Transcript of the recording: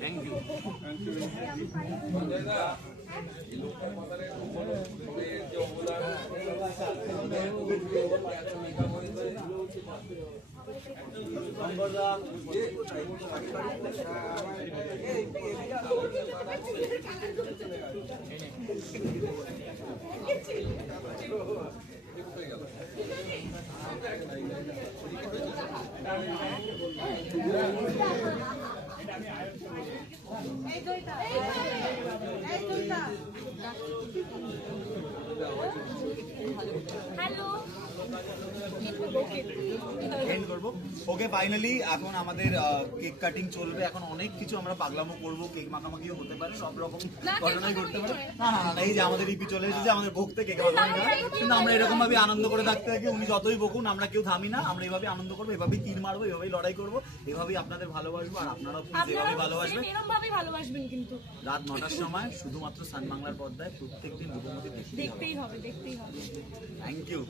Thank you. Okay finally এখন আমাদের cake cutting চলবে। এখন অনেক কিছু আমরা পাগলামো করবো, কেক মাখামাখিও হতে পারে, সব রকম ঘটনাই ঘটতে পারে। না না না, এই যে আমাদের ইপি চলে এসেছে আমাদের বকতে, কেক মাখামাখি না, কিন্তু আমরা এরকম ভাবে আনন্দ করে থাকতে থাকি। উনি যতই বকুন আমরা কেউ থামি না, আমরা এইভাবে আনন্দ করবো, এভাবেই তীর মারবো, এভাবেই লড়াই করবো, এভাবেই আপনাদের ভালোবাসবো। আর আপনারাও যেভাবে ভালোবাসবেন কিন্তু রাত 9টার সময় শুধুমাত্র সান বাংলার পর্দায় প্রত্যেকদিন রূপমতি দেখতেই হবে। Thank you.